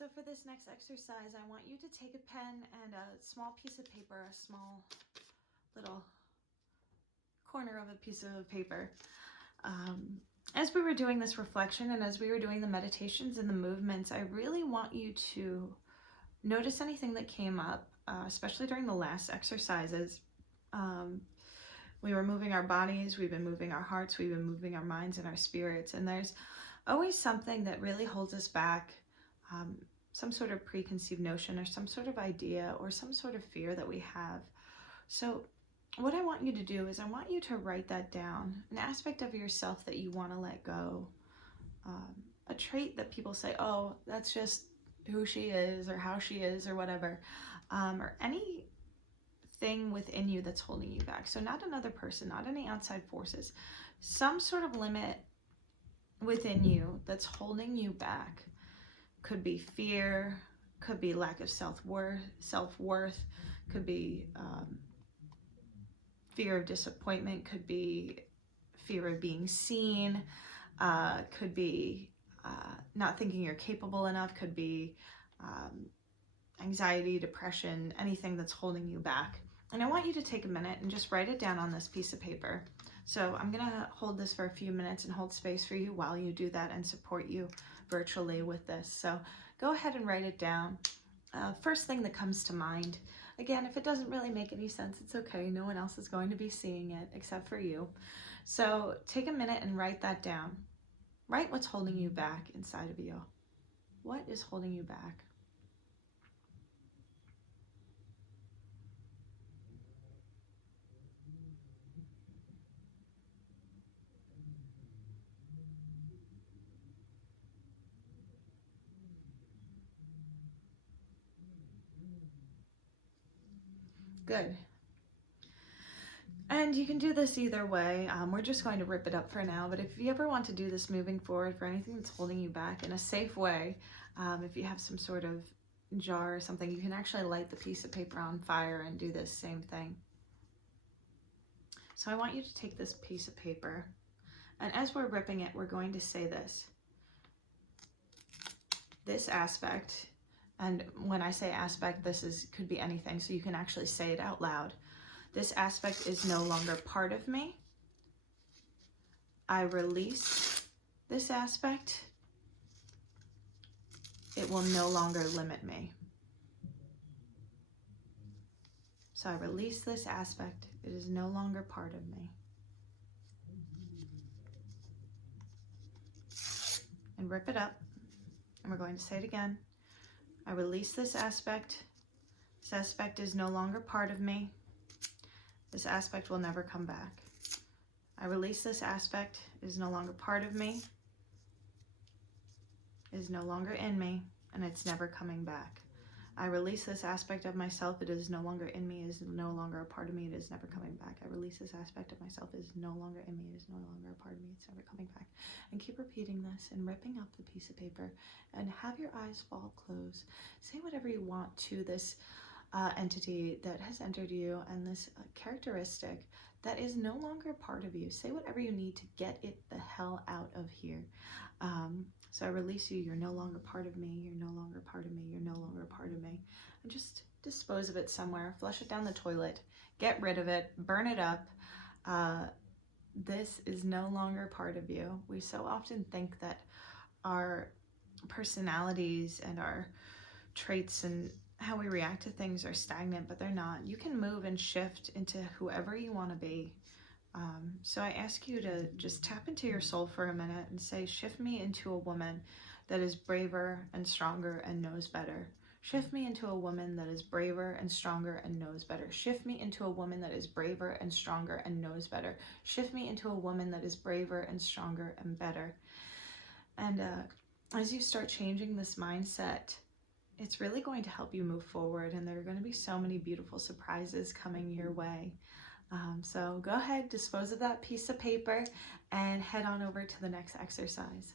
So for this next exercise, I want you to take a pen and a small piece of paper, a small little corner of a piece of paper. As we were doing this reflection and as we were doing the meditations and the movements, I really want you to notice anything that came up, especially during the last exercises. We were moving our bodies, we've been moving our hearts, we've been moving our minds and our spirits, and there's always something that really holds us back, some sort of preconceived notion or some sort of idea or some sort of fear that we have. So what I want you to do is I want you to write that down, an aspect of yourself that you want to let go, a trait that people say, oh, that's just who she is or how she is or whatever, or anything within you that's holding you back. So not another person, not any outside forces, some sort of limit within you that's holding you back. Could be fear, could be lack of self-worth, could be fear of disappointment, could be fear of being seen, could be not thinking you're capable enough, could be anxiety, depression, anything that's holding you back. And I want you to take a minute and just write it down on this piece of paper. So I'm gonna hold this for a few minutes and hold space for you while you do that and support you virtually with this. So go ahead and write it down. First thing that comes to mind. Again, if it doesn't really make any sense, it's okay. No one else is going to be seeing it except for you. So take a minute and write that down. Write what's holding you back inside of you. What is holding you back? Good. And you can do this either way. We're just going to rip it up for now, but if you ever want to do this moving forward for anything that's holding you back in a safe way, if you have some sort of jar or something, you can actually light the piece of paper on fire and do this same thing. So I want you to take this piece of paper, and as we're ripping it, we're going to say this aspect. And when I say aspect, could be anything, so you can actually say it out loud. This aspect is no longer part of me. I release this aspect. It will no longer limit me. So I release this aspect. It is no longer part of me. And rip it up. And we're going to say it again. I release this aspect. This aspect is no longer part of me. This aspect will never come back. I release this aspect. It is no longer part of me. It is no longer in me, and it's never coming back. I release this aspect of myself. It is no longer in me. It is no longer a part of me. It is never coming back. I release this aspect of myself. It is no longer in me. It is no longer a part of me. It's never coming back. And keep repeating this and ripping up the piece of paper and have your eyes fall closed. Say whatever you want to this entity that has entered you and this characteristic that is no longer part of you. Say whatever you need to get it the hell out of here. So I release you. You're no longer part of me. You're no longer part of me. You're no longer part of me. And just dispose of it somewhere. Flush it down the toilet. Get rid of it. Burn it up. This is no longer part of you. We so often think that our personalities and our traits and how we react to things are stagnant, but they're not. You can move and shift into whoever you want to be. So I ask you to just tap into your soul for a minute and say, shift me into a woman that is braver and stronger and knows better. Shift me into a woman that is braver and stronger and knows better. Shift me into a woman that is braver and stronger and knows better. Shift me into a woman that is braver and stronger and better. And as you start changing this mindset, it's really going to help you move forward, and there are going to be so many beautiful surprises coming your way. So go ahead, dispose of that piece of paper, and head on over to the next exercise.